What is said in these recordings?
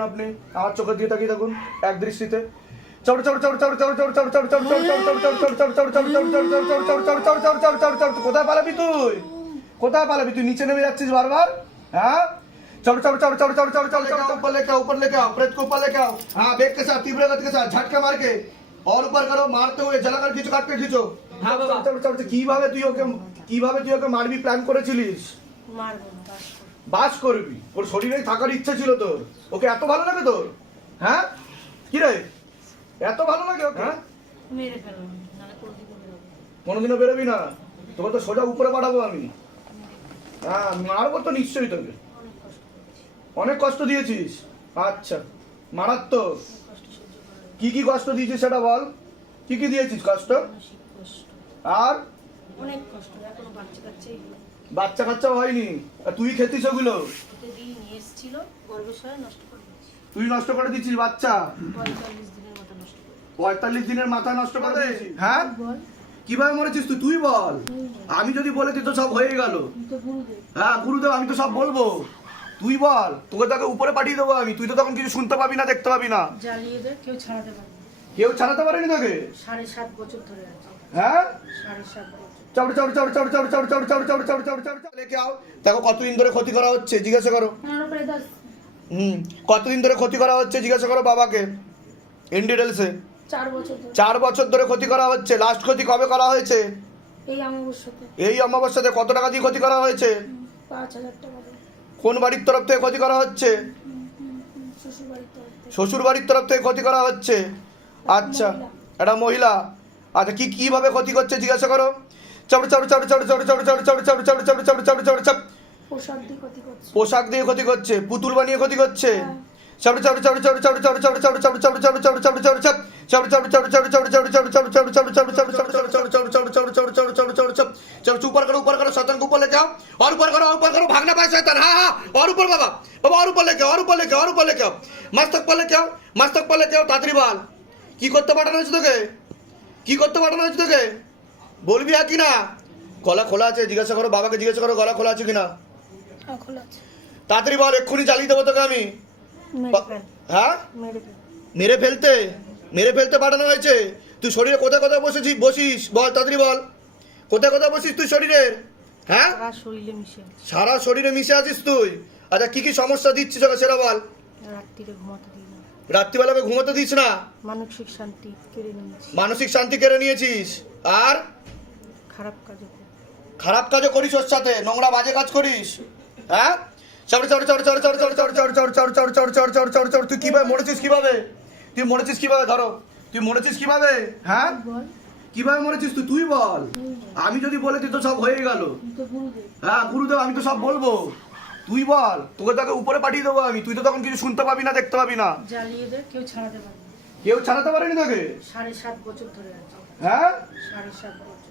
করুন আপনি আমার চোখের দিয়ে তাকিয়ে থাকুন এক দৃষ্টিতে চড় চড় চড় চড় চড় চড় চড় চড় চড় চড় চড় চড় চড় চড় চড় চড় চড় চড় চড় চড় চড় চড় চড় চড় চড় চড় চড় কোথায় পালাবি তুই কোথায় পালাবি তুই নিচে নেমে যাচ্ছিস বারবার হ্যাঁ चढ़ चढ़ चढ़ चढ़ चढ़ चढ़ चढ़ चढ़ ऊपर लेके आओ ऊपर लेके आओ प्रेत को ऊपर लेके आओ हाँ बेग के साथ तीव्र गति के साथ झटका मार के और ऊपर करो मारते हुए जलाकर खींचो काट के खींचो হ্যাঁ বাবা চড় চড় চড় কিভাবে তুই ওকে কিভাবে তুই ওকে মারবি প্ল্যান করেছিলিস মারবো না বাস করবি। ওর শরীরেই থাকার ইচ্ছা ছিল তোর। ওকে এত ভালো লাগে তোর? হ্যাঁ? কি রে? এত ভালো লাগে ওকে? হ্যাঁ? কোনোদিনও বেরোবি না। তোকে তো সোজা উপরে পাঠাবো আমি। হ্যাঁ মারবো তো নিশ্চয়ই তোকে। অনেক কষ্ট দিয়েছিস? আচ্ছা মারাত্মক। কি কি কষ্ট দিয়েছিস সেটা বল? কি কি দিয়েছিস কষ্ট। আর? অনেক কষ্ট এখনও বাচ্চা কাচ্চাই বাচ্চা কাচ্চাও হয়নি। আর তুই খেতিস ওগুলো? নিয়ে এসেছিল গর্ভশয়ে নষ্ট করে দিয়েছি। তুই নষ্ট করে দিচ্ছিস বাচ্চা? পঁয়তাল্লিশ দিনের মতো নষ্ট করে দিয়েছি। পঁয়তাল্লিশ দিনের মাথা নষ্ট করে দিয়েছিস? হ্যাঁ? বল। কীভাবে মরেছিস তুই? তুই বল। আমি যদি বলে দিই তো সব হয়ে গেল। তুই হ্যাঁ গুরুদেব আমি তো সব বলব। তুই বল। তোকে তাকে উপরে পাঠিয়ে দেবো আমি। তুই তো তখন কিছু শুনতে পাবি না দেখতে পাবি না। জ্বালিয়ে দে কেউ ছাড়াতে পারবে কেউ ছাড়াতে পারেনি তোকে? সাড়ে সাত বছর ধরে আছে। হ্যাঁ? সাড়ে সাত চড় চড় চড় চড় চড় চড় চড় চড় চড় চড় চড় চড় আও দেখো কতদিন ধরে ক্ষতি করা হচ্ছে জিজ্ঞাসা করো হুম কতদিন ধরে ক্ষতি করা হচ্ছে জিজ্ঞাসা করো বাবাকে ইন চার বছর ধরে ক্ষতি করা হচ্ছে লাস্ট ক্ষতি কবে করা হয়েছে এই অমাবস্যাতে কত টাকা দিয়ে ক্ষতি করা হয়েছে কোন বাড়ির তরফ থেকে ক্ষতি করা হচ্ছে শ্বশুর বাড়ির তরফ থেকে ক্ষতি করা হচ্ছে আচ্ছা একটা মহিলা আচ্ছা কি কীভাবে ক্ষতি করছে জিজ্ঞাসা করো চড় চড় চড় চড় চড় চড় চড় চড় চড় চড় চড় চড় চড় চড় চড় পোশাক দিয়ে ক্ষতি করছে পোশাক দিয়ে ক্ষতি করছে পুতুল বানিয়ে ক্ষতি করছে চড় চড় চড় চড় চড় চড় চড় চড় চড় চড় চড় চড় চড় চড় চড় চড় চড় চড় চড় চড় চড় চড় চড় চড় চড় চড় চড় চড় চড় চড় চড় চড় চড় চড় চড় চড় চড় চড় चढ़ चढ़ ऊपर करो ऊपर करो शैतान को ऊपर लेके आओ और ऊपर करो और ऊपर करो भागना पाए शैतान हाँ हाँ और ऊपर बाबा बाबा और ऊपर लेके आओ और ऊपर लेके आओ और ऊपर लेके आओ मस्तक पर लेके आओ मस्तक पर लेके आओ তাড়াতাড়ি বল কি করতে পাঠানো হয়েছে তোকে কি করতে পাঠানো হয়েছে তোকে বলবি আর কি না? গলা খোলা আছে জিজ্ঞাসা করো বাবাকে জিজ্ঞাসা করো গলা খোলা আছে কিনা? এখন তাড়াতাড়ি বল এক্ষুনি চালিয়ে দেবো তোকে আমি। হ্যাঁ? মেরে ফেলতে? মেরে ফেলতে পাঠানো হয়েছে? তুই শরীরে কোথায় কোথায় বসেছিস বসিস? বল তাড়াতাড়ি বল। কোথায় কোথায় বসিস তুই শরীরের? হ্যাঁ? সারা শরীরে মিশে আছে। সারা শরীরে মিশে আছিস তুই? আচ্ছা কি কি সমস্যা দিচ্ছিস ওকে সেটা বল। রাত্রিবেলা ঘুমোতে দিস না? মানসিক শান্তি মানসিক শান্তি কেড়ে নিয়েছিস? আর? খারাপ কাজও খারাপ কাজও করিস ওর সাথে নোংরা বাজে কাজ করিস হ্যাঁ চড় চড় চড় চড় চড় চড় চড় চড় চড় চড় চড় চড় চড় চড় চড় তুই কীভাবে মরেছিস কীভাবে তুই মরেছিস কীভাবে ধরো তুই মরেছিস কীভাবে হ্যাঁ কীভাবে মরেছিস তুই তুই বল আমি যদি বলে দিই তো সব হয়ে গেল তুই হ্যাঁ গুরুদেব আমি তো সব বলব তুই বল তোকে তাকে উপরে পাঠিয়ে দেবো আমি তুই তো তখন কিছু শুনতে পাবি না দেখতে পাবি না জ্বালিয়ে দে কেউ ছাড়াতে পারবে না। কেউ ছাড়াতে পারেনি তোকে সাড়ে সাত বছর ধরে হ্যাঁ সাড়ে সাত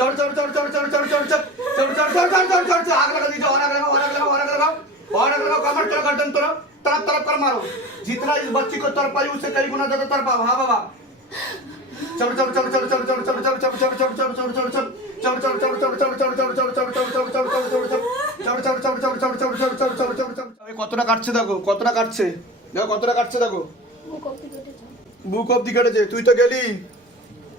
চল চল চল চল চল চল চল চল চল চল চল চল চল চল চল आग लगा दीजिए और आग लगाओ और आग लगाओ और आग लगाओ और आग लगाओ कमर तोड़ गर्दन तोड़ो तरफ तरफ कर मारो जितना इस बच्ची को तर पाई उससे कई गुना ज्यादा तर पाओ हाँ बाबा चल चल चल चल चल चल चल चल चल चल चल चल चल चल चल चल चल चल चल चल चल चल चल चल चल चल चल चल चल चल चल কতটা কাটছে দেখো কতটা কাটছে দেখো কতটা কাটছে দেখো বুক অব্দি কেটেছে তুই তো গেলি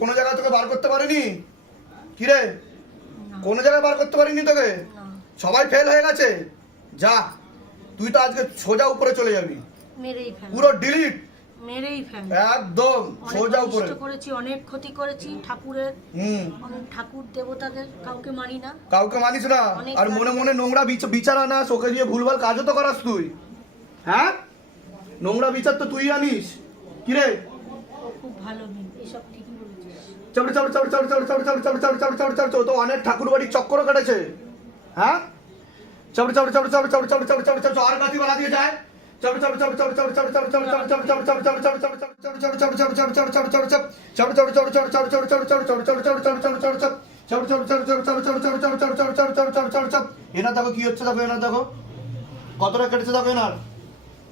কোনো জায়গা তোকে বার করতে পারিনি কি রে কোনো জায়গায় বার করতে পারিনি তোকে সবাই ফেল হয়ে গেছে যা তুই তো আজকে সোজা উপরে চলে যাবি পুরো ডিলিট মেরেই ফেল একদম সোজা উপরে করেছি অনেক ক্ষতি করেছি ঠাকুরের হুম ঠাকুর দেবতাদের কাউকে মানি না কাউকে মানিস না আর মনে মনে নোংরা বিচ- বিচার আনাস ওকে দিয়ে ভুলভাল কাজও তো করাস তুই হ্যাঁ নোংরা বিচার তো তুই আনিস কি রে ও খুব ভালো মেয়ে এসব ঠিকই বলেছিস চাপড়ে চাপড়ে চাপড়ে চাপড়ে চাপড়ে চাপড়ে চাপড়ে চাপড়ে চাপড়ে চাপড়ে চাপড়ে চাপড়ে তো অনেক ঠাকুর বাড়ির চক্কর কেটেছে হ্যাঁ চাপড়ে চাপড়ে চাপড়ে চাপড়ে চাপড়ে চাপড়ে চাপড়ে চাপড়ে চাপড়ে আর গাছি বাড়া দিয়ে যায় এনার দেখো কি হচ্ছে দেখো এনার দেখো কতটা কেটেছে দেখো এনার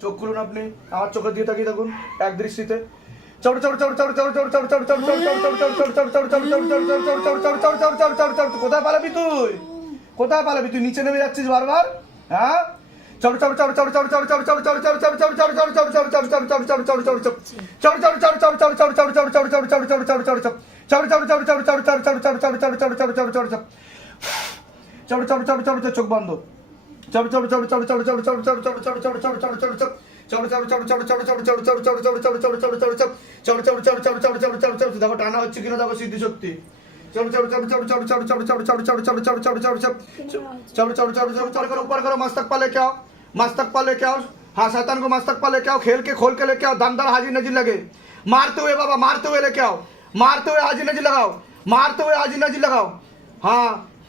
চোখ খুলুন আপনি আমার চোখের দিকে তাকিয়ে থাকুন এক দৃষ্টিতে কোথায় পালাবি তুই কোথায় পালাবি তুই নিচে নেমে যাচ্ছিস বারবার হ্যাঁ চড় চড় চড় চড় চড় চড় চড় চড় চড় চড় চড় চড় চড় চড় চড় চড় চড় চড় চড় চড় চড় চড় চড় চোখ বন্ধ চড় চড় চড় চড় চড় চড় চড় চড় চড় চড় চড় চড় চড় চড় চড় দেখো টানা হচ্ছে কিনা দেখো সিদ্ধি শক্তি ऊपर करो मस्तक पा लेके आओ मस्तक पा लेके आओ हाँ शैतान को मस्तक पा लेके आओ खेल के खोल के लेके आओ दमदार हाजी नजीर लगे मारते हुए बाबा मारते हुए लेके आओ मारते हुए हाजी नजीर लगाओ मारते हुए हाजी नजीर लगाओ हाँ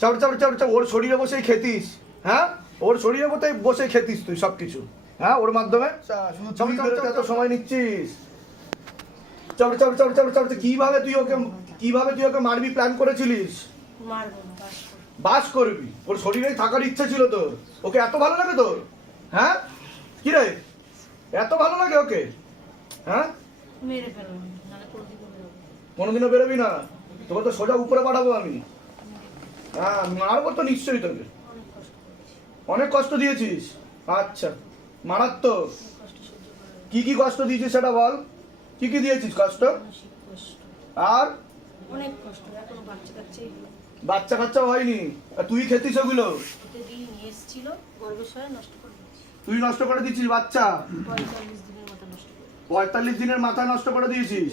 চড় চড় চড় ওর শরীরে বসেই খেতিস হ্যাঁ? ওর শরীরে বসে বসে খেতিস তুই সবকিছু হ্যাঁ ওর মাধ্যমে? এত সময় নিচ্ছিস। চড় চড় চড় চড় চড় কীভাবে তুই ওকে কীভাবে তুই ওকে মারবি প্ল্যান করেছিলিস? বাস করবি। ওর শরীরে থাকার ইচ্ছে ছিল তোর। ওকে এত ভালো লাগে তোর? হ্যাঁ? কি রে? এত ভালো লাগে ওকে? হ্যাঁ? কোনোদিনও বেরোবি না? তোকে তো সোজা উপরে পাঠাবো আমি। হ্যাঁ মারবো তো নিশ্চয়ই তোকে। অনেক কষ্ট দিয়েছিস। আচ্ছা মারাত্মক। কি কি কষ্ট দিয়েছিস সেটা বল। কি কি দিয়েছিস কষ্ট? আর? অনেক কষ্ট এখনও বাচ্চা কাচ্চা হয়নি। আর তুই খেতিস ওগুলো? তুই নষ্ট করে দিচ্ছিস বাচ্চা? পঁয়তাল্লিশ দিনের মাথা নষ্ট করে দিয়েছিস?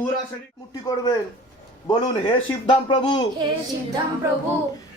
পুরা শরীর মুক্তি করবেন। বলুন হে শিবধাম প্রভু। হে শিবধাম প্রভু।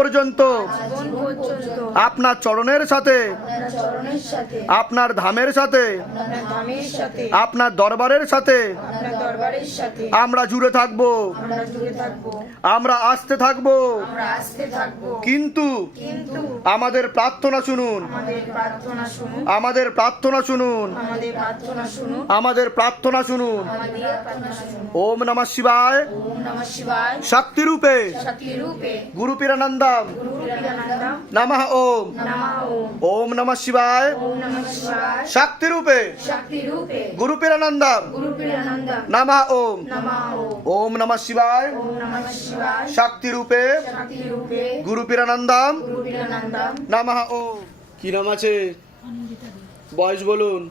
পর্যন্ত। আপনার চরণের সাথে আপনার ধামের সাথে আপনার দরবারের সাথে আমরা জুড়ে থাকব। আমরা আসতে থাকব। কিন্তু আমাদের প্রার্থনা শুনুন। আমাদের প্রার্থনা শুনুন। আমাদের প্রার্থনা শুনুন। ওম নমঃ শিবায়। শক্তি রূপে গুরু পিরানন্দম। নমঃ ওম। ওম। নমঃ শিবায়। শক্তি রূপে গুরু পিরানন্দম। নমঃ ওম ওম ওম নমঃ শিবায় ওম নমঃ শিবায় শক্তি রূপে শক্তি রূপে গুরু পীরানন্দম নমঃ ওম কি নাম আছে? বয়স বলুন।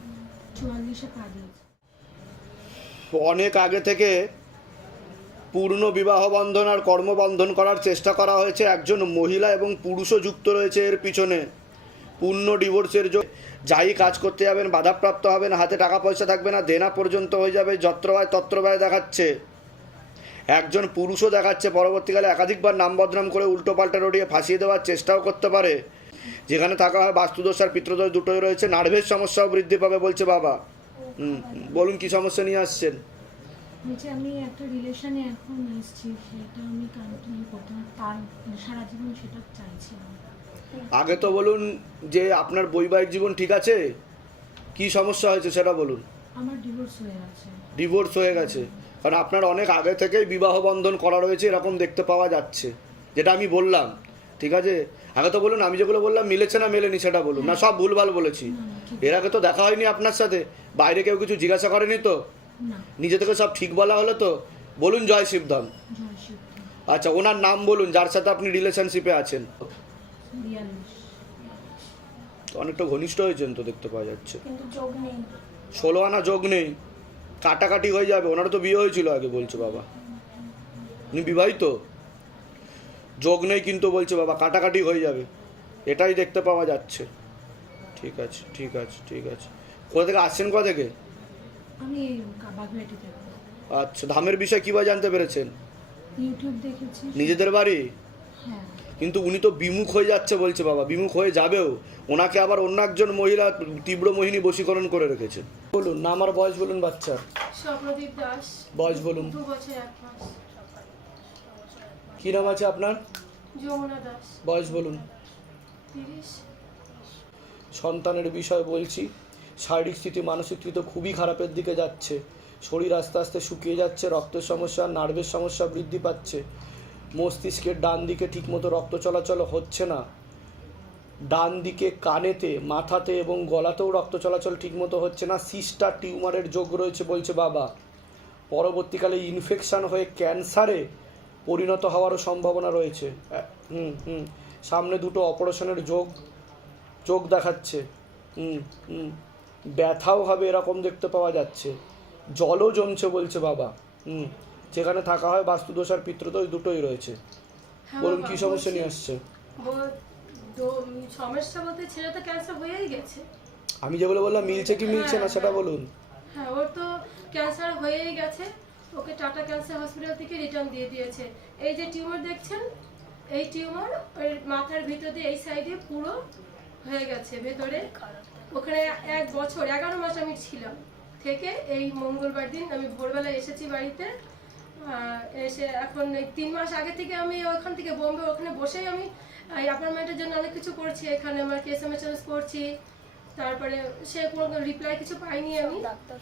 অনেক আগে থেকে পূর্ণ বিবাহ বন্ধন আর কর্মবন্ধন করার চেষ্টা করা হয়েছে। একজন মহিলা এবং পুরুষও যুক্ত রয়েছে এর পিছনে। পূর্ণ ডিভোর্সের জন্য যাই কাজ করতে যাবেন, বাধাপ্রাপ্ত হবেন, হাতে টাকা পয়সা থাকবে না, দেনা পর্যন্ত হয়ে যাবে, যত্রবায় তত্রবায় দেখাচ্ছে। একজন পুরুষও দেখাচ্ছে, পরবর্তীকালে একাধিকবার নাম বদনাম করে উল্টো পাল্টা রড়িয়ে ফাঁসিয়ে দেওয়ার চেষ্টাও করতে পারে। যেখানে থাকা হয় বাস্তুদোষ আর দুটোই রয়েছে নার্ভের সমস্যাও বৃদ্ধি পাবে বলছে বাবা। বলুন কি সমস্যা নিয়ে আসছেন? আমি একটা রিলেশনে এখন এসেছি, সেটা আমি কন্টিনিউ করতে মানে সারা জীবন সেটা চাইছিলাম আগে তো বলুন যে আপনার বৈবাহিক জীবন ঠিক আছে? কি সমস্যা হয়েছে সেটা বলুন। আমার ডিভোর্স হয়ে গেছে। ডিভোর্স হয়ে গেছে। কারণ আপনার অনেক আগে থেকেই বিবাহ বন্ধন করা রয়েছে এরকম দেখতে পাওয়া যাচ্ছে। যেটা আমি বললাম ঠিক আছে? আগে তো বলুন আমি যেগুলো বললাম মিলেছে না মেলেনি সেটা বলুন। না সব ভুলভাল বলেছি। এর আগে তো দেখা হয়নি আপনার সাথে। বাইরে কেউ কিছু জিজ্ঞাসা করেনি তো? নিজে থেকে সব ঠিক বলা হলো তো? বলুন জয় শিবধাম। আচ্ছা ওনার নাম বলুন যার সাথে আপনি রিলেশনশিপে আছেন। অনেকটা ঘনিষ্ঠ হয়েছেন তো দেখতে পাওয়া যাচ্ছে। কিন্তু যোগ নেই। ষোলো আনা যোগ নেই। কাটাকাটি হয়ে যাবে। ওনারও তো বিয়ে হয়েছিল আগে বলছে বাবা। উনি বিবাহিত? যোগ নেই কিন্তু বলছে বাবা কাটাকাটি হয়ে যাবে। এটাই দেখতে পাওয়া যাচ্ছে। ঠিক আছে ঠিক আছে ঠিক আছে। কোথা থেকে আসছেন কোথা থেকে? আমি আচ্ছা ধামের বিষয় কীভাবে জানতে পেরেছেন? ইউটিউব দেখেছি। নিজেদের বাড়ি? কিন্তু উনি তো বিমুখ হয়ে যাচ্ছে বলছে বাবা বিমুখ হয়ে যাবেও। ওনাকে আবার অন্য একজন মহিলা তীব্র মোহিনী বশীকরণ করে রেখেছে বলুন না আমার বয়স বলুন বাচ্চা স্বপ্নদীপ দাস। বয়স বলুন। কী নাম আছে আপনার? যমুনা দাস। বয়স বলুন। সন্তানের বিষয় বলছি শারীরিক স্থিতি মানসিক স্থিতি তো খুবই খারাপের দিকে যাচ্ছে। শরীর আস্তে আস্তে শুকিয়ে যাচ্ছে রক্তের সমস্যা নার্ভের সমস্যা বৃদ্ধি পাচ্ছে। মস্তিষ্কের ডান দিকে ঠিকমতো রক্ত চলাচল হচ্ছে না। ডান দিকে কানেতে, মাথাতে এবং গলাতেও রক্ত চলাচল ঠিকমতো হচ্ছে না। সিস্টার টিউমারের যোগ রয়েছে বলছে বাবা। পরবর্তীকালে ইনফেকশান হয়ে ক্যান্সারে পরিণত হওয়ারও সম্ভাবনা রয়েছে। হুম হুম। সামনে দুটো অপারেশনের যোগ চোখ দেখাচ্ছে। হুম হুম। ব্যথাও হবে এরকম দেখতে পাওয়া যাচ্ছে। জলও জমছে বলছে বাবা। হুম। যেখানে থাকা হয় বাস্তুদোষ আর পিতৃদোষ দুটোই রয়েছে। হ্যাঁ বলুন কি সমস্যা নিয়ে আসছে? সমস্যা বলতে ছেলে তো ক্যান্সার হয়েই গেছে। আমি যেগুলো বললাম মিলছে কি মিলছে না সেটা বলুন। হ্যাঁ ওর তো ক্যান্সার হয়েই গেছে। ওকে টাটা ক্যান্সার হসপিটাল থেকে রিটার্ন দিয়ে দিয়েছে। এই যে টিউমার দেখছেন এই টিউমার মাথার ভিতর দিয়ে এই সাইডে পুরো হয়ে গেছে ভেতরে। ওখানে এক বছর এগারো মাস আমি ছিলাম। থেকে এই মঙ্গলবার দিন আমি ভোরবেলা এসেছি বাড়িতে। এসে এখন এই তিন মাস আগে থেকে আমি ওখান থেকে বোম্বে ওখানে বসেই আমি অ্যাপার্টমেন্টের জন্য অনেক কিছু করছি। এখানে আমার কেস এম করছি। তারপরে সে কোনো রিপ্লাই কিছু পাইনি আমি।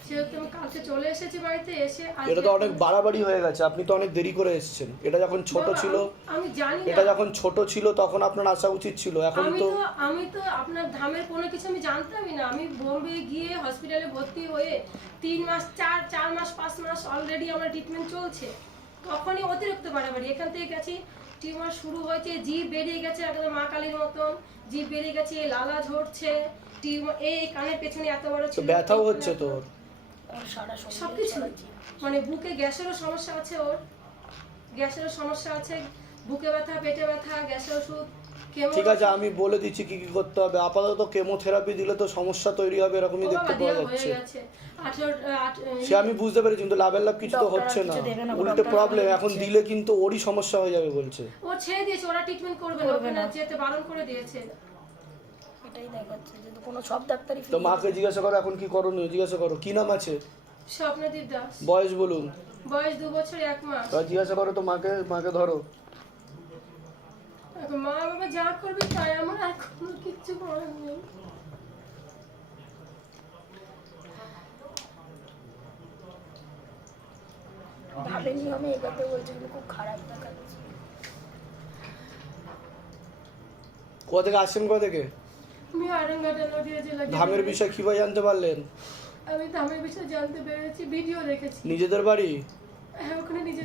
সেহেতু আমি কালকে চলে এসেছি বাড়িতে এসে এটা তো অনেক বাড়াবাড়ি হয়ে গেছে আপনি তো অনেক দেরি করে এসেছেন। এটা যখন ছোট ছিল আমি জানি এটা যখন ছোট ছিল তখন আপনার আসা উচিত ছিল। এখন আমি তো তো আমি তো আপনার ধামের কোনো কিছু আমি জানতামই না। আমি বোম্বে গিয়ে হসপিটালে ভর্তি হয়ে তিন মাস চার চার মাস পাঁচ মাস অলরেডি আমার ট্রিটমেন্ট চলছে। তখনই অতিরিক্ত বাড়াবাড়ি। এখান থেকে গেছি টিউমার শুরু হয়েছে জিভ বেরিয়ে গেছে একদম মা কালীর মতন জিভ বেরিয়ে গেছে লালা ঝরছে টিউমার এই কানের পেছনে এত বড় ছিল ব্যথাও হচ্ছে তোর? সবকিছু। মানে বুকে গ্যাসেরও সমস্যা আছে ওর। গ্যাসেরও সমস্যা আছে বুকে ব্যথা পেটে ব্যথা গ্যাসের ওষুধ ঠিক আছে আমি বলে দিচ্ছি কি কি করতে হবে। আপাতত কেমোথেরাপি দিলে তো সমস্যা তৈরি হবে এরকমই দেখতে পাওয়া যাচ্ছে। সে আমি বুঝতে পেরেছি কিন্তু লাভের লাভ কিছু তো হচ্ছে না। উল্টে প্রবলেম এখন দিলে কিন্তু ওরই সমস্যা হয়ে যাবে বলছে। ও ছেড়ে দিয়েছে ওরা ট্রিটমেন্ট করবে না করবে ওখানে না। যেতে বারণ করে দিয়েছে। এটাই দেখাচ্ছে যে কোনো সব ডাক্তারই তো মাকে জিজ্ঞাসা করো এখন কি করণীয়? জিজ্ঞাসা করো কি নাম আছে? স্বপ্নদীপ দাস। বয়স বলুন। বয়স দু বছর এক মাস। তা জিজ্ঞাসা করো তো মাকে মাকে ধরো। এখন মা বাবা যা করবে তাই আমার আর কিচ্ছু করার নেই। ভাবে নিয়মে এগাতে বলছে কিন্তু খুব খারাপ দেখাচ্ছে কোথা থেকে আসছেন কোথা থেকে? আমি আরামঘাটা নদীয়া জেলা ধামের বিষয় কীভাবে জানতে পারলেন? আমি ধামের বিষয়ে জানতে পেরেছি ভিডিও দেখেছি। নিজেদের বাড়ি?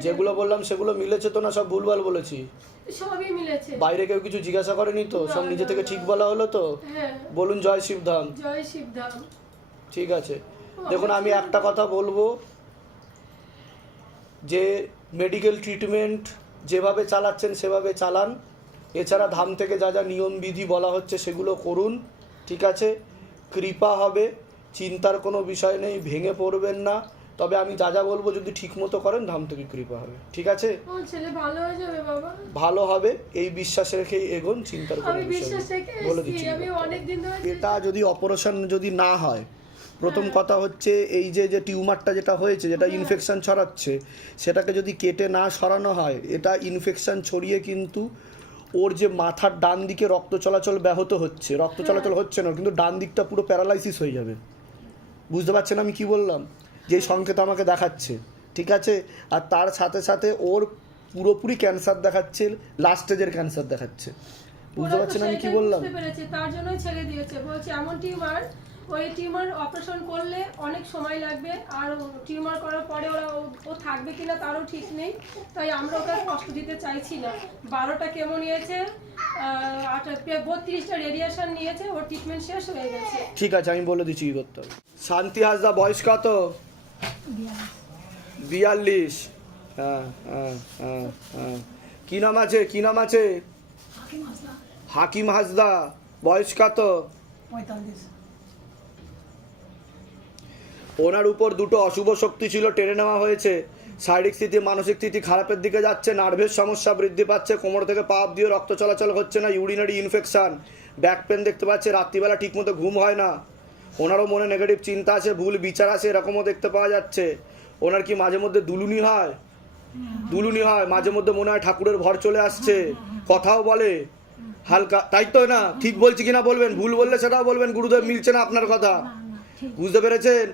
যেগুলো বললাম সেগুলো মিলেছে তো না সব ভুলভাল বলেছি? সবই মিলেছে। বাইরে কেউ কিছু জিজ্ঞাসা করেনি তো? সব নিজে থেকে ঠিক বলা হলো তো? হ্যাঁ। বলুন জয় শিবধাম। জয় শিবধাম। ঠিক আছে। দেখুন আমি একটা কথা বলব। যে মেডিকেল ট্রিটমেন্ট যেভাবে চালাচ্ছেন সেভাবে চালান। এছাড়া ধাম থেকে যা যা নিয়মবিধি বলা হচ্ছে সেগুলো করুন। ঠিক আছে? কৃপা হবে। চিন্তার কোনো বিষয় নেই ভেঙে পড়বেন না। তবে আমি যা যা বলব যদি ঠিকমতো করেন ধাম থেকে কৃপা হবে। ঠিক আছে? ছেলে ভালো হয়ে যাবে বাবা। ভালো হবে এই বিশ্বাস রেখেই এগোন চিন্তার কোনো বিষয় বিশ্বাস বলে দিচ্ছি এটা যদি অপারেশন যদি না হয় প্রথম কথা হচ্ছে এই যে যে টিউমারটা যেটা হয়েছে যেটা ইনফেকশন ছড়াচ্ছে সেটাকে যদি কেটে না সরানো হয় এটা ইনফেকশন ছড়িয়ে কিন্তু ওর যে মাথার ডান দিকে রক্ত চলাচল ব্যাহত হচ্ছে। রক্ত চলাচল হচ্ছে না কিন্তু ডান দিকটা পুরো প্যারালাইসিস হয়ে যাবে। বুঝতে পারছেন আমি কি বললাম? যে সংকেত আমাকে দেখাচ্ছে ঠিক আছে? আর তার সাথে সাথে ওর পুরোপুরি ক্যান্সার দেখাচ্ছে লাস্ট স্টেজের ক্যান্সার দেখাচ্ছে। বুঝতে পারছেন আমি কি বললাম? তার জন্যই ছেড়ে দিয়েছে। বলছে এমন টিউমার ওই টিউমার অপারেশন করলে অনেক সময় লাগবে আর টিউমার করার পরে ওরা ও- থাকবে কিনা তারও ঠিক নেই। তাই আমরা ওকে কষ্ট দিতে চাইছি না। বারোটা কেমন নিয়েছে বত্রিশটা রেডিয়েশন নিয়েছে ওর ট্রিটমেন্ট শেষ হয়ে গেছে। ঠিক আছে আমি বলে দিচ্ছি কি করতে হবে। শান্তি হাসদা বয়স কত? বিয়াল্লিশ। হ্যাঁ হ্যাঁ হ্যাঁ হ্যাঁ। কি নাম আছে? কি নাম আছে? হাকিম হাসদা। বয়স কত? ওনার উপর দুটো অশুভ শক্তি ছিল টেনে নেওয়া হয়েছে। শারীরিক স্থিতি মানসিক স্থিতি খারাপের দিকে যাচ্ছে নার্ভের সমস্যা বৃদ্ধি পাচ্ছে কোমর থেকে পা দিয়ে রক্ত চলাচল হচ্ছে না ইউরিনারি ইনফেকশন ব্যাক পেন দেখতে পাচ্ছে রাত্রিবেলা ঠিকমতো ঘুম হয় না। ওনারও মনে নেগেটিভ চিন্তা আছে, ভুল বিচার আছে, এরকমও দেখতে পাওয়া যাচ্ছে। ওনার কি মাঝে মধ্যে দুলুনি হয়? দুলুনি হয়, মাঝে মধ্যে মনে হয় ঠাকুরের ভর চলে আসছে, কথাও বলে। হালকা, তাই তো না? ঠিক বলছি কিনা বলবেন? ভুল বললে সেটাও বলবেন? গুরুদেব মিলছে না আপনার কথা? বুঝতে পেরেছেন?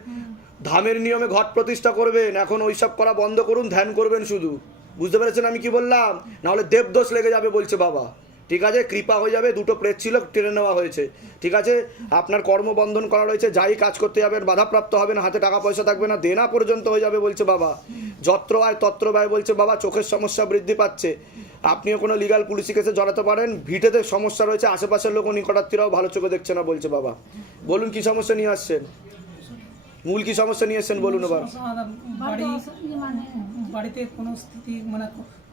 ধামের নিয়মে ঘট প্রতিষ্ঠা করবেন, এখন ওইসব করা বন্ধ করুন, ধ্যান করবেন শুধু। বুঝতে পেরেছেন আমি কি বললাম? নাহলে দেবদোষ লেগে যাবে বলছে বাবা। ঠিক আছে, কৃপা হয়ে যাবে, দুটো প্রেত ছিল, টেনে নেওয়া হয়েছে। ঠিক আছে, আপনার কর্মবন্ধন করা রয়েছে, যাই কাজ করতে যাবেন, বাধাপ্রাপ্ত হবেন, হাতে টাকা পয়সা থাকবে না, দেনা পর্যন্ত হয়ে যাবে বলছে বাবা। যত্র আয়, তত্র ব্যয় বলছে বাবা, চোখের সমস্যা বৃদ্ধি পাচ্ছে। আপনিও কোনো লিগাল পুলিশি কেসে জড়াতে পারেন, ভিটেতে সমস্যা রয়েছে, আশেপাশের লোক নিকটার্থীরাও ভালো চোখে দেখছে না বলছে বাবা। বলুন, কি সমস্যা নিয়ে আসছেন? মূল কি সমস্যা নিয়ে এসছেন বলুন বাড়ি বাড়িতে কোনো স্থিতি মানে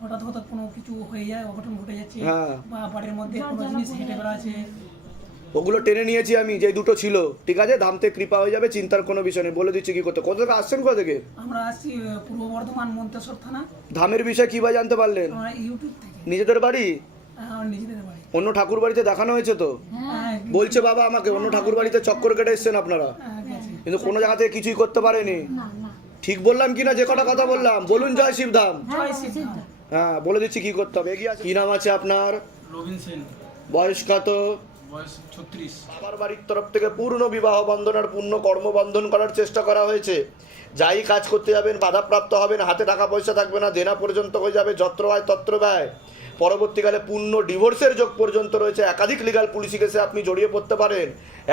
হঠাৎ হঠাৎ কোনো কিছু হয়ে যায় অঘটন ঘটে যাচ্ছে হ্যাঁ। বা বাড়ির মধ্যে কোনো জিনিস হেঁটে বেড়াচ্ছে। ওগুলো টেনে নিয়েছি আমি যে দুটো ছিল। ঠিক আছে ধামতে কৃপা হয়ে যাবে চিন্তার কোনো বিষয় নেই বলে দিচ্ছি কি করতে। কোথা থেকে আসছেন কোথা থেকে? আমরা আসছি পূর্ব বর্ধমান মন্তেশ্বর থানা। ধামের বিষয়ে কী জানতে পারলেন? ইউটিউব থেকে। নিজেদের বাড়ি? নিজেদের বাড়ি। অন্য ঠাকুর বাড়িতে দেখানো হয়েছে তো? হ্যাঁ। বলছে বাবা আমাকে অন্য ঠাকুর বাড়িতে চক্কর কেটে এসছেন আপনারা। হ্যাঁ, কিন্তু কোনো জায়গা থেকে কিছুই করতে পারেনি। না না। ঠিক বললাম কি না যে কটা কথা বললাম? বলুন জয় শিবধাম। জয় সিদ্ধ হ্যাঁ বলে দিচ্ছি কি করতে হবে। এগিয়ে আছে কি নাম আছে আপনার? রবিন সেন। বয়স কত? বয়স ছত্রিশ। আমার বাড়ির তরফ থেকে পূর্ণ বিবাহ বন্ধন আর পূর্ণ কর্মবন্ধন করার চেষ্টা করা হয়েছে। যাই কাজ করতে যাবেন বাধাপ্রাপ্ত হবেন হাতে টাকা পয়সা থাকবে না দেনা পর্যন্ত হয়ে যাবে যত্র হয় তত্র ব্যয়। পরবর্তীকালে পূর্ণ ডিভোর্সের যোগ পর্যন্ত রয়েছে। একাধিক লিগাল পুলিশি কেসে আপনি জড়িয়ে পড়তে পারেন।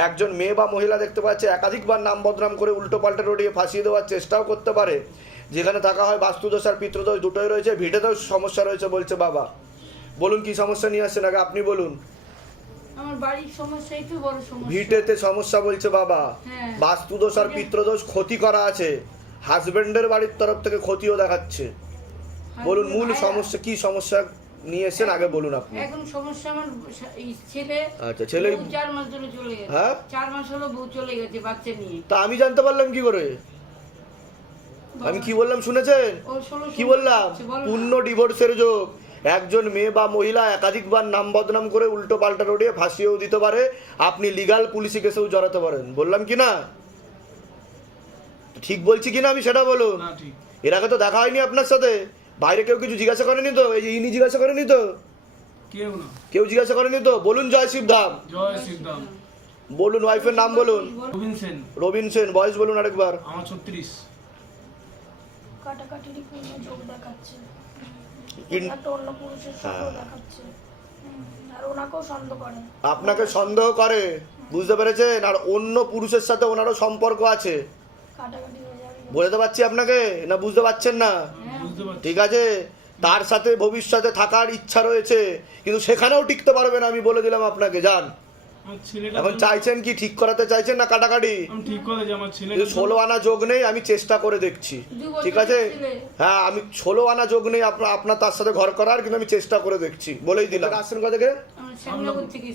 একজন মেয়ে বা মহিলা দেখতে পাচ্ছে একাধিকবার নাম বদনাম করে উল্টো পাল্টা রড়িয়ে ফাঁসিয়ে দেওয়ার চেষ্টাও করতে পারে। যেখানে থাকা হয় বাস্তুদোষ আর পিতৃদোষ দুটোই রয়েছে ভিটে ভিটেতেও সমস্যা রয়েছে বলছে বাবা। বলুন কি সমস্যা নিয়ে আসছেন আগে আপনি বলুন। আমার বাড়ির সমস্যাই তো বড় সমস্যা। ভিটেতে সমস্যা বলছে বাবা। হ্যাঁ। বাস্তুদোষ আর পিত্রদোষ ক্ষতি করা আছে। হাজবেন্ডের বাড়ির তরফ থেকে ক্ষতিও দেখাচ্ছে। বলুন মূল সমস্যা কি সমস্যা নিয়ে এসেছেন? আগে বলুন আপনি। এখন সমস্যা আমার ছেলে আচ্ছা, ছেলে- বউ চার মাস ধরে চলে গেছে। হ্যাঁ? চার মাস হলো বউ চলে গেছে বাচ্চা নিয়ে। তা আমি জানতে পারলাম কি করে? আমি কি বললাম শুনেছেন? ও কি বললাম? পূর্ণ ডিভোর্সের যোগ। একজন মেয়ে বা মহিলা একাধিকবার নাম বদনাম করে উল্টো পাল্টা রড়িয়ে ফাঁসিয়েও দিতে পারে। আপনি লিগাল পুলিশি কেসেও জড়াতে পারেন। বললাম কি না? ঠিক বলছি কি না আমি সেটা বলুন? এর আগে তো দেখা হয়নি আপনার সাথে। বাইরে কেউ কিছু জিজ্ঞাসা করেনি তো? এই যে ইনি জিজ্ঞাসা করেনি তো? কেউ জিজ্ঞাসা করেনি তো? বলুন জয় শিবধাম জয় বলুন ওয়াইফের নাম বলুন। রবিন সেন। রবিন সেন বয়স বলুন আরেকবার। আমার ছত্রিশ। কাটাকাটিরই পূর্ণ যোগ দেখাচ্ছে। একটা অন্য পুরুষের সঙ্গেও দেখাচ্ছে। আর ওনাকেও সন্দেহ করে। আপনাকে সন্দেহ করে বুঝতে পেরেছেন? আর অন্য পুরুষের সাথে ওনারও সম্পর্ক আছে। হয়ে বলতে পারছি আপনাকে? না বুঝতে পারছেন না? ঠিক আছে? তার সাথে ভবিষ্যতে থাকার ইচ্ছা রয়েছে কিন্তু সেখানেও টিকতে পারবে না আমি বলে দিলাম আপনাকে যান। এখন চাইছেন কি ঠিক করাতে চাইছেন না কাটাকাটি? ঠিক করে আমার ছেলে ষোলো আনা যোগ নেই আমি চেষ্টা করে দেখছি। ঠিক আছে? হ্যাঁ আমি ষোলো আনা যোগ নেই আপনার আপনার তার সাথে ঘর করার কিন্তু আমি চেষ্টা করে দেখছি। বলেই দিলাম। আসছেন কথা থেকে।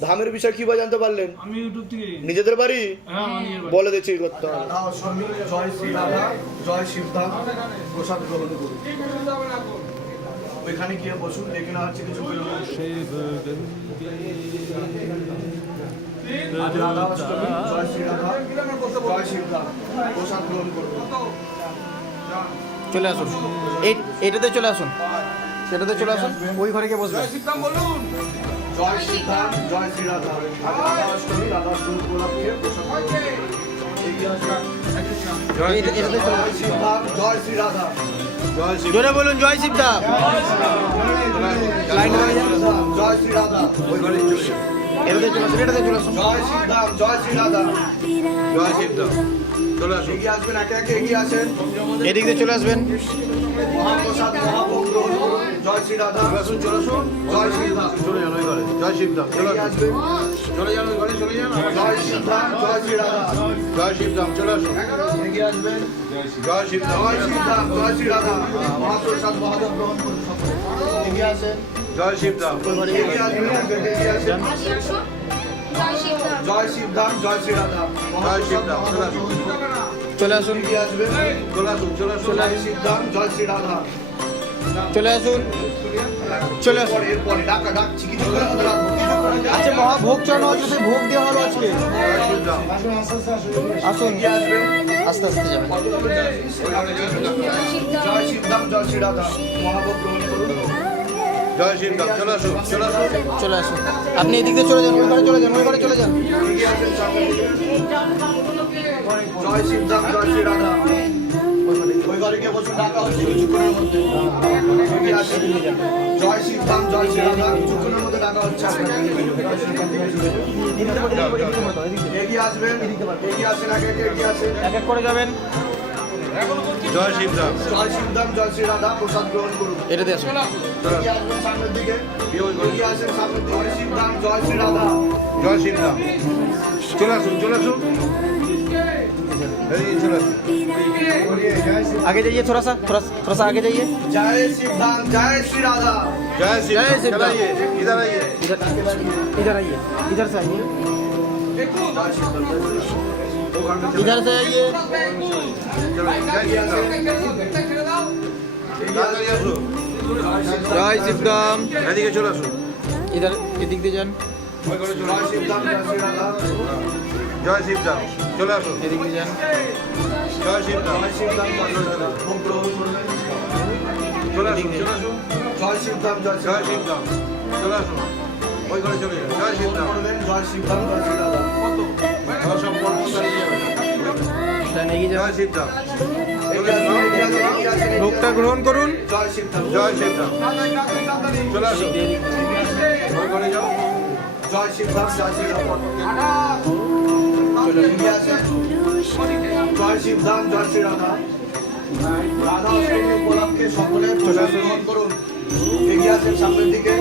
ধামের বিষয় কি বা জানতে পারলেন? আমি ইউটিউব থেকে নিজেদের বাড়ি? হ্যাঁ বাড়ি। বলে দিচ্ছি করতে হবে। জয় শ্রী রাধা জয় শিবধাম প্রসাদ গ্রহণ করুন। ওইখানে গিয়ে বসুন ডেকে নেওয়া হচ্ছে কিছু। রাধা অষ্টমী জয় শ্রী রাধা জয় শিবধাম প্রসাদ গ্রহণ করুন চলে আসুন। এটাতে চলে আসুন। সেটাতে চলে আসুন। ওই ঘরে গিয়ে বসবেন। জয় শিবধাম জয় শ্রী রাধা অষ্টমী অষ্টমী জয় শ্রী রাধা জোরে বলুন জয় শিবদা। জয় শ্রী রাধা ওই ঘরে। এটাতে চলে আসুন এটাতে চলে আসুন। জয় শিবধাম জয় শ্রী জয় শিবদাম। চলে আসুন। এগিয়ে আসবেন একে একে এগিয়ে আসেন। এদিক দিয়ে চলে আসবেন। মহাপ্রসাদ মহাভোগ গ্রহণ করুন। জয় শ্রী রাধা আসুন চলে আসুন। জয় শিবধাম চলে যান ওই ঘরে। জয় শিবদাম। চলে আসবেন। চলে যান ওই ঘরে চলে যান। জয় শিবধাম জয় শ্রী রাধা জয় শিবদাম চলে আসুন। এগিয়ে আসবেন। জয় শিবদাম। জয় শিবধাম জয় শ্রী রাধা মহাপ্রসাদ মহাভোগ গ্রহণ করুন সকলে। এগিয়ে আসেন। জয় একে জয় শিবধাম জয় শ্রী রাধা জয় শিবধাম চলে আসুন। গ্রহণ করুন। চলে আসুন চলে আসুন চলে জয় শিবধাম জয় শ্রীরাধা চলে আসুন। চলে আসুন। এরপরে ডাকা ডাকছি রাখব কিছু আচ্ছা মহাভোগ চড়ানো হচ্ছে সেই ভোগ দেওয়া হলো আজকে। আসুন। আস্তে আস্তে যাবেন। জয় শিবধাম জয় শ্রী রাধা মহাভোগ গ্রহণ করুন। জয় শিবদাম চলে আসুন। চলে আসুন। চলে আসুন। আপনি এদিক দিয়ে চলে যান ওই ঘরে চলে যান ওই ঘরে চলে যান। জয় শিবধাম জয় শ্রী রাধা। ওই ঘরে গিয়ে বসুন ডাকা হচ্ছে কিছুক্ষণের মধ্যে। জয় শিবধাম জয় শ্রী কিছুক্ষণের মধ্যে ডাকা হচ্ছে এগিয়ে আসবেন এগিয়ে আসেন আগে আগে এগিয়ে আসেন। এক এক করে যাবেন। জয় শিবদাম জয় শিবধাম জয় শ্রী রাধা প্রসাদ গ্রহণ করুন এটাতে আসুন এগিয়ে আসবেন সামনের দিকে এগিয়ে আসেন সামনের দিকে জয় শিবধাম জয় শ্রী রাধা জয় শিবদাম চলে আসুন চলে আসুন এই চলে আসুন आगे जाइए थोड़ा सा थोड़ा थोड़ा सा आगे जाइए जय शिवधाम जय श्री राधा जय जय शिवदाम शिवदाम। चलाइए इधर आइए इधर इधर आइए इधर से आइए इधर से आइए চলো, জয় শিবদাম তাড়াতাড়ি আসুন जय शिवदाम এদিকে চলে আসুন इधर এদিক দিয়ে যান ওই ঘরে চলে जय আসুন शिवधाम जय श्री राधा জয় শিবদাম চলে আসুন এদিক দিয়ে যান জয় শিবদাম जय शिवधाम जय श्री राधा ओम ग्रहण করুন চলে আসুন চলে আসুন जय शिवधाम जय श्री জয় राधा শিবদাম চলে আসুন ওই ঘরে চলে যান জয় শিবধাম করবেন জয় শিবধাম জয় শ্রী শিবধাম এগিয়ে ভোগটা গ্রহণ করুন। জয় শিবধাম জয় শিবধাম চলে আসুন জয় শিবধাম জয় শ্রী রাধা এগিয়ে আসেন। জয় শিবধাম জয় শ্রী রাধা রাধা অষ্টমী উপলক্ষে সকলে গ্রহণ করুন। এগিয়ে আসেন সামনের দিকে।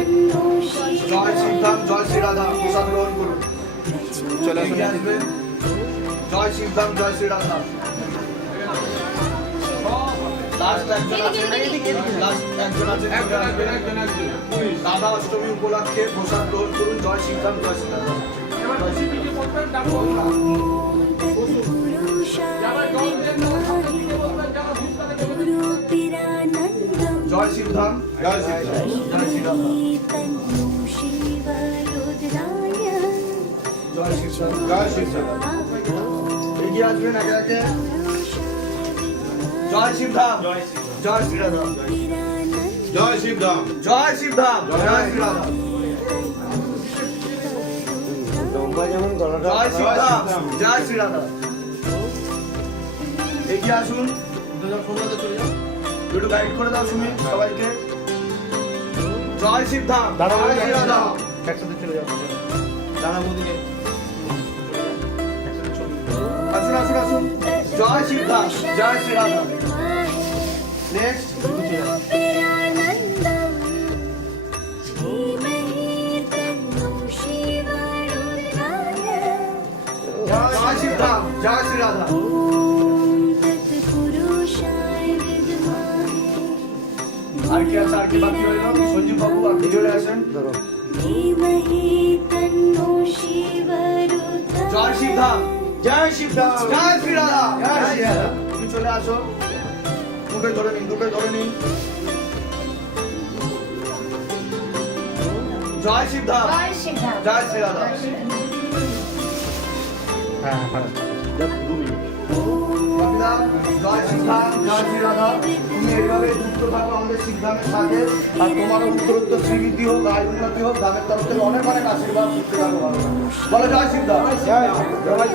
জয় শিবধাম জয় শ্রী রাধা। প্রসাদ গ্রহণ করুন। চলে আসুন। জয় শিবধাম জয় শ্রী রাধা লাস্ট একজন আছে লাস্ট একজন আছে রাধা অষ্টমী উপলক্ষে প্রসাদ গ্রহণ করুন। জয় শিবধাম জয় শ্রী রাধা জয় শিবধাম। জয় শিবধাম জয় শিবধাম জয় শ্রী জয় জয় শিবধাম। এগিয়ে আসবেন একে একে জয় শিবধাম। জয় শ্রী রাধা জয় শিবধাম জয় শিবধাম। জয় শ্রী রাধা জয় শিবধাম জয় শ্রী এগিয়ে আসুন দুজন ফোনটাতে চলে যাও একটু গাইড করে দাও সুমি সবাইকে জয় শিবধাম জয় রাধা একসাথে চলে যাও। দাঁড়া মোদিকে আসুন আসুন আসুন জয় শিবধাম জয় শ্রী রাধা নেক্সট জয় শিবধাম জয় শ্রী রাধা আর কি আছে আর কি বাকি রইল সঞ্জীব বাবু আপনি চলে আসেন জয় শিবধাম জয় শিবধাম জয় শ্রী রাধা জয় শ্রী রাধা তুমি চলে আসো। দুটো ধরে নিন দুটো ধরে নিন। জয় শিবধাম জয় শ্রী রাধা হ্যাঁ হ্যাঁ জয় শিবধাম জয় শ্রী রাধা তুমি এইভাবে যুক্ত থাকো আমাদের শিবধামের সাথে আর তোমার উত্তরোত্তর শ্রীবৃদ্ধি হোক আর উন্নতি হোক তরফ থেকে অনেক অনেক আশীর্বাদ করতে থাকো বলো জয় শিবধাম জয় জয়